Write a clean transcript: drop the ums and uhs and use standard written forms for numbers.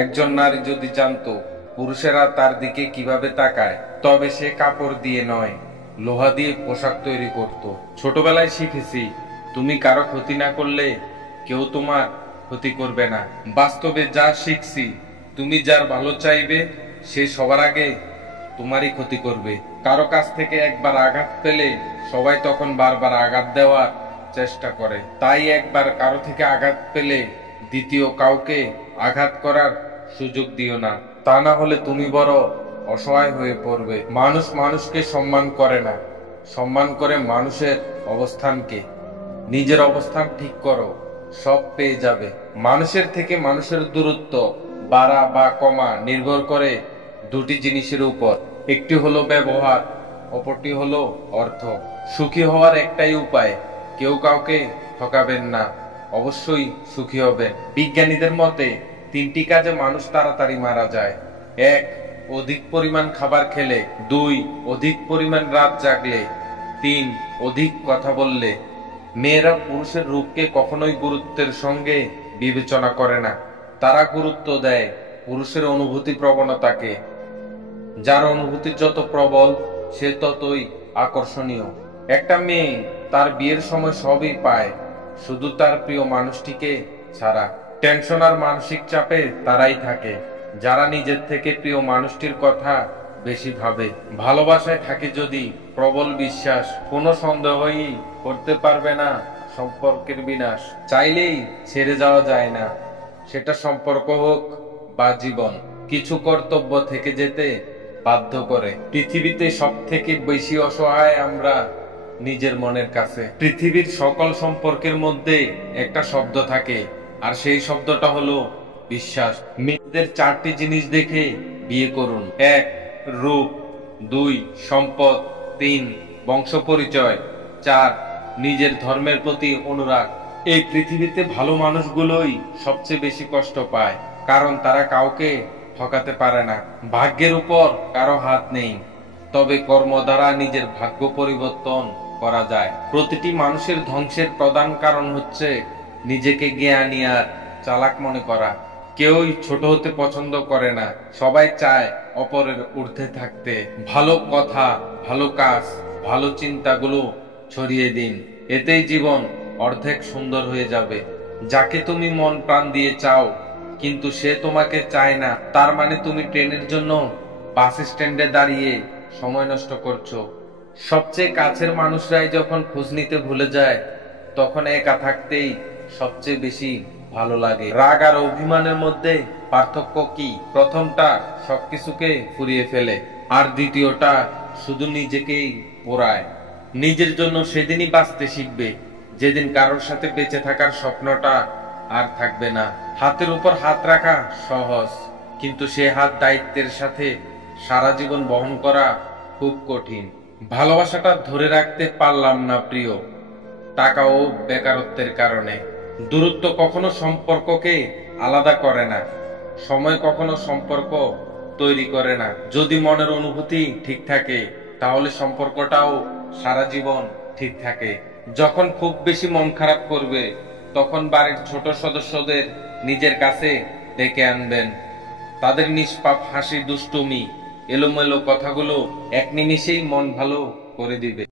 একজন নারী যদি জানতো পুরুষেরা তার দিকে কিভাবে তাকায়, তবে সে কাপড় দিয়ে নয়, লোহা দিয়ে পোশাক তৈরি করত। ছোটবেলায় শিখেছি, তুমি কারো ক্ষতি না করলে কেউ তোমার ক্ষতি করবে না। বাস্তবে যা শিখছি, তুমি যার ভালো চাইবে সে সবার আগে তোমারই ক্ষতি করবে। কারো কাছ থেকে একবার আঘাত পেলে সবাই তখন বারবার আঘাত দেওয়ার চেষ্টা করে। তাই একবার কারো থেকে আঘাত পেলে দ্বিতীয় কাউকে আঘাত করার সুযোগ দিও না, তা না হলে তুমি বড় অসহায় হয়ে পড়বে। মানুষ মানুষকে সম্মান করে না, সম্মান করে মানুষের অবস্থানকে। নিজের অবস্থান ঠিক করো, সব পেয়ে যাবে। মানুষের থেকে মানুষের দূরত্ব বাড়া বা কমা নির্ভর করে দুটি জিনিসের উপর। একটি হলো ব্যবহার, অপরটি হলো অর্থ। সুখী হওয়ার একটাই উপায়, কেউ কাউকে ঠকাবেন না, অবশ্যই সুখী হবেন। বিজ্ঞানীদের মতে 3টি কাজে মানুষ তাড়াতাড়ি মারা যায়। 1. অধিক পরিমাণ খাবার খেলে। 2. অধিক পরিমাণ রাত জাগলে। 3. অধিক কথা বললে। মেয়েরা পুরুষের রূপকে কখনোই গুরুত্বের সঙ্গে বিবেচনা করে না, তারা গুরুত্ব দেয় পুরুষের অনুভূতি প্রবণতাকে। যার অনুভূতি যত প্রবল সে ততই আকর্ষণীয়। একটা মেয়ে তার বিয়ের সময় সবই পায়, শুধু তার প্রিয় মানুষটিকে ছাড়া। টেনশন আর মানসিক চাপে তারাই থাকে যারা নিজের থেকে প্রিয় মানুষটির কথা বেশি ভাবে। ভালোবাসায় থাকে যদি প্রবল বিশ্বাস, কোনো সন্দেহই করতে পারবে না সম্পর্কের বিনাশ। চাইলেই ছেড়ে যাওয়া যায় না, সেটা সম্পর্ক হোক বা জীবন। কিছু কর্তব্য থেকে যেতে বাধ্য করে। পৃথিবীতে সব থেকে বেশি অসহায় আমরা নিজের মনের কাছে। পৃথিবীর সকল সম্পর্কের মধ্যে একটা শব্দ থাকে, আর সেই শব্দটা হলো বিশ্বাস। মেয়েদের 4টি জিনিস দেখে বিয়ে করুন। 1. রূপ। 2. সম্পদ। 3. বংশ পরিচয়। 4. নিজের ধর্মের প্রতি অনুরাগ। এই পৃথিবীতে ভালো মানুষগুলোই সবচেয়ে বেশি কষ্ট পায়, কারণ তারা কাউকে ঠকাতে পারে না। ভাগ্যের উপর কারো হাত নেই, তবে কর্ম দ্বারা নিজের ভাগ্য পরিবর্তন করা যায়। প্রতিটি মানুষের ধ্বংসের প্রধান কারণ হচ্ছে নিজেকে জ্ঞানী আর চালাক মনে করা। কেউই ছোট হতে পছন্দ করে না, সবাই চায় অপরের ঊর্ধ্বে থাকতে। ভালো কথা, ভালো কাজ, ভালো চিন্তাগুলো ছড়িয়ে দিন, এতেই জীবন অর্ধেক সুন্দর হয়ে যাবে। যাকে তুমি মন প্রাণ দিয়ে চাও কিন্তু সে তোমাকে চায় না, তার মানে তুমি ট্রেনের জন্য বাস স্ট্যান্ডে দাঁড়িয়ে সময় নষ্ট করছো। সবচেয়ে কাছের মানুষরাই যখন খোঁজ নিতে ভুলে যায়, তখন একা থাকতেই সবচেয়ে বেশি ভালো লাগে। রাগ আর অভিমানের মধ্যে পার্থক্য কি? প্রথমটা সবকিছুকে ফুরিয়ে ফেলে, আর দ্বিতীয়টা শুধু নিজেকেই পোড়ায়। নিজের জন্য সেদিনই বাঁচতে শিখবে যেদিন কারোর সাথে বেঁচে থাকার স্বপ্নটা আর থাকবে না। হাতের উপর হাত রাখা সহজ, কিন্তু সে হাত দায়িত্বের সাথে সারা জীবন বহন করা খুব কঠিন। ভালোবাসাটা ধরে রাখতে পারলাম না প্রিয়, টাকা ও বেকারত্বের কারণে। দূরত্ব কখনো সম্পর্ককে আলাদা করে না, সময় কখনো সম্পর্ক তৈরি করে না। যদি মনের অনুভূতি ঠিক থাকে তাহলে সম্পর্কটাও সারা জীবন ঠিক থাকে। যখন খুব বেশি মন খারাপ করবে তখন বাড়ির ছোট সদস্যদের নিজের কাছে ডেকে আনবেন। তাদের নিষ্পাপ হাসি, দুষ্টুমি, এলোমেলো কথাগুলো এক নিমিষেই মন ভালো করে দিবে।